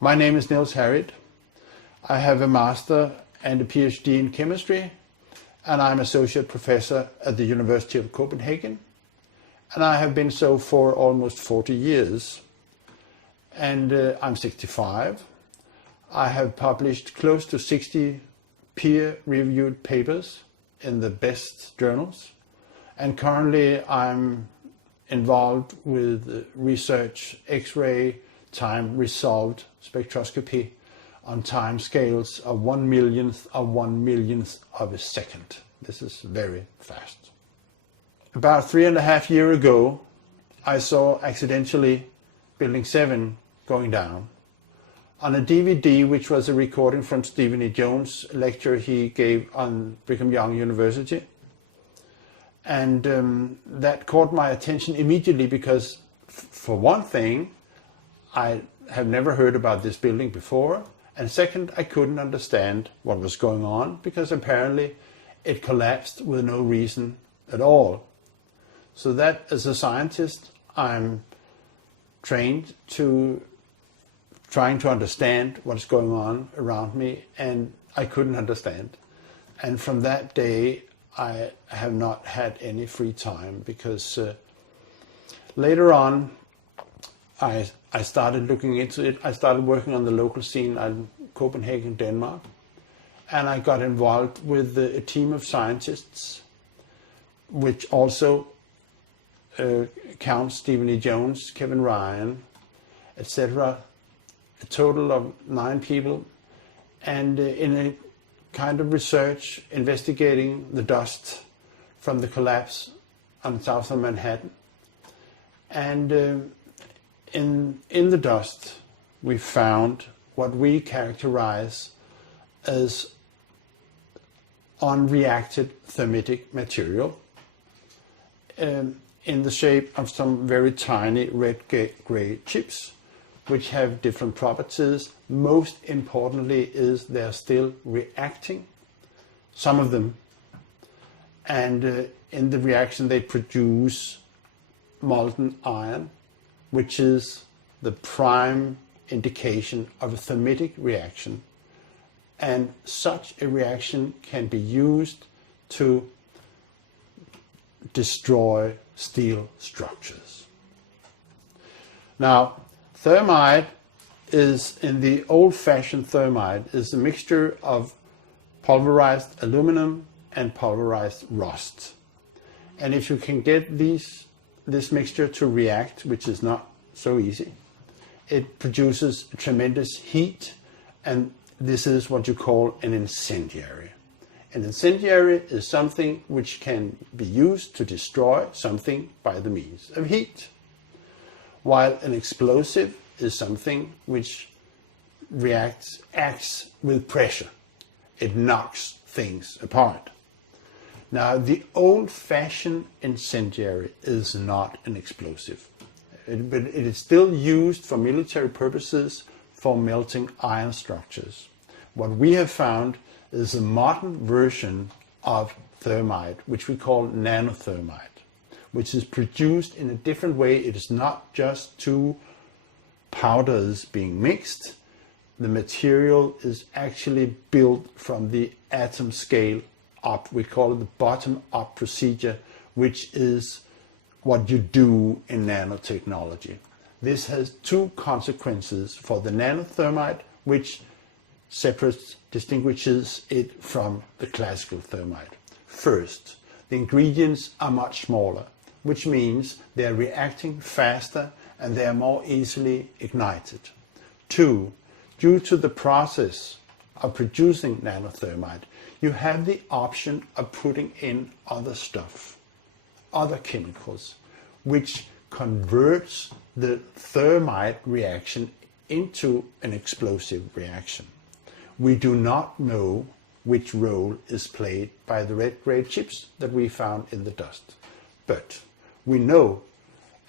My name is Niels Harrit. I have a master and a PhD in chemistry, and I'm associate professor at the University of Copenhagen, and I have been so for almost 40 years. And I'm 65. I have published close to 60 peer-reviewed papers in the best journals, and currently I'm involved with research X-ray time resolved spectroscopy on time scales of 1/millionth of a second. This is very fast. About 3.5 years ago, I saw accidentally Building 7 going down on a DVD, which was a recording from Stephen E. Jones' lecture he gave on Brigham Young University. And that caught my attention immediately because, for one thing, I have never heard about this building before, and second, I couldn't understand what was going on because apparently it collapsed with no reason at all. So that, as a scientist, I'm trained to trying to understand what's going on around me, and I couldn't understand. And from that day, I have not had any free time because later on, I started looking into it. I started working on the local scene in Copenhagen, Denmark, and I got involved with a team of scientists, which also counts Stephen E. Jones, Kevin Ryan, etc. A total of 9 people, and in a kind of research investigating the dust from the collapse on south of Manhattan. And in the dust, we found what we characterize as unreacted thermitic material in the shape of some very tiny red-gray chips, which have different properties. Most importantly is they're still reacting, some of them, and in the reaction they produce molten iron, which is the prime indication of a thermitic reaction, and such a reaction can be used to destroy steel structures. Now, thermite is, in the old-fashioned thermite, is a mixture of pulverized aluminum and pulverized rust. And if you can get this mixture to react, which is not so easy, it produces tremendous heat, and this is what you call an incendiary. An incendiary is something which can be used to destroy something by the means of heat, while an explosive is something which acts with pressure. It knocks things apart. Now, the old-fashioned incendiary is not an explosive, but it is still used for military purposes for melting iron structures. What we have found is a modern version of thermite, which we call nanothermite, which is produced in a different way. It is not just 2 powders being mixed. The material is actually built from the atom scale up. We call it the bottom-up procedure, which is what you do in nanotechnology. This has 2 consequences for the nanothermite, which distinguishes it from the classical thermite. First, the ingredients are much smaller, which means they are reacting faster and they are more easily ignited. 2, due to the process of producing nanothermite, you have the option of putting in other stuff, other chemicals, which converts the thermite reaction into an explosive reaction. We do not know which role is played by the red-gray chips that we found in the dust. But we know,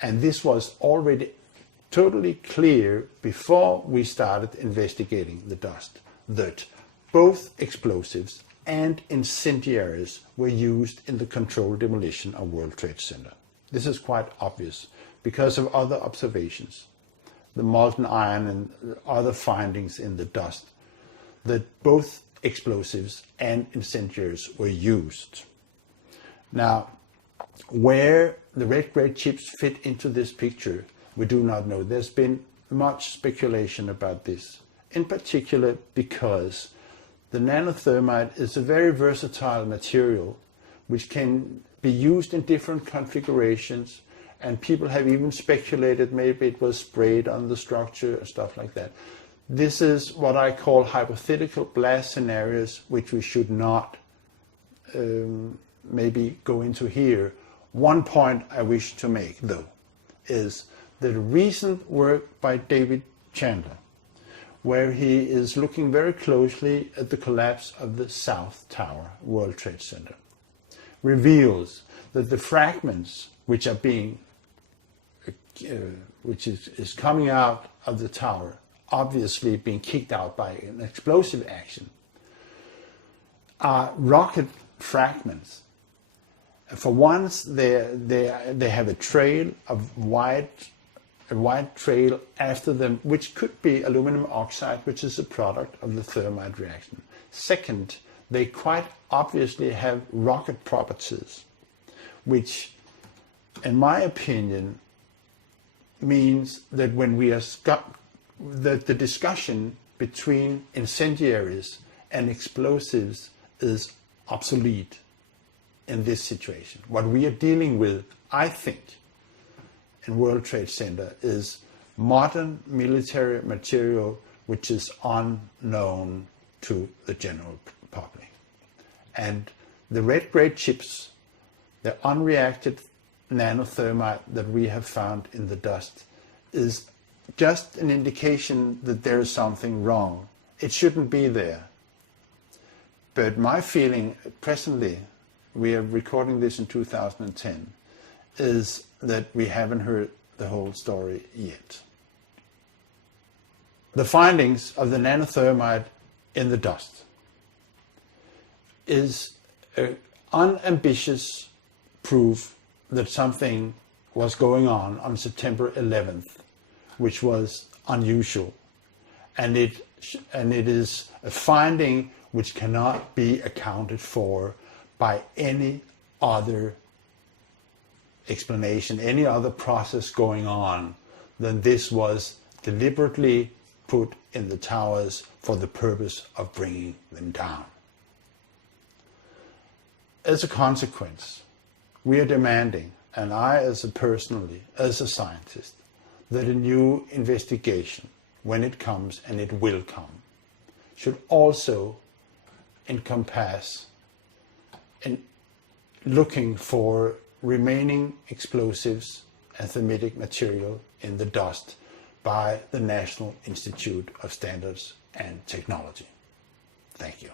and this was already totally clear before we started investigating the dust, that both explosives and incendiaries were used in the controlled demolition of World Trade Center. This is quite obvious because of other observations. the molten iron and other findings in the dust, that both explosives and incendiaries were used. Now, where the red grade chips fit into this picture, we do not know. There's been much speculation about this, in particular because the nanothermite is a very versatile material which can be used in different configurations, and people have even speculated maybe it was sprayed on the structure or stuff like that. This is what I call hypothetical blast scenarios, which we should not maybe go into here. One point I wish to make, though, is the recent work by David Chandler, where he is looking very closely at the collapse of the South Tower, World Trade Center, reveals that the fragments which are being, which is coming out of the tower, obviously being kicked out by an explosive action, are rocket fragments. For once, they have a trail of a white trail after them, which could be aluminum oxide, which is a product of the thermite reaction. Second, they quite obviously have rocket properties, which, in my opinion, means that when we are that the discussion between incendiaries and explosives is obsolete in this situation. What we are dealing with, I think, in World Trade Center is modern military material which is unknown to the general public. And the red grade chips, the unreacted nanothermite that we have found in the dust, is just an indication that there is something wrong. It shouldn't be there. But my feeling presently, we are recording this in 2010, is that we haven't heard the whole story yet. The findings of the nanothermite in the dust is an unambitious proof that something was going on September 11th, which was unusual. And it is a finding which cannot be accounted for by any other explanation, any other process going on than this was deliberately put in the towers for the purpose of bringing them down. As a consequence, we are demanding, and I as a scientist, that a new investigation, when it comes, and it will come, should also encompass in looking for remaining explosives and thermitic material in the dust by the National Institute of Standards and Technology. Thank you.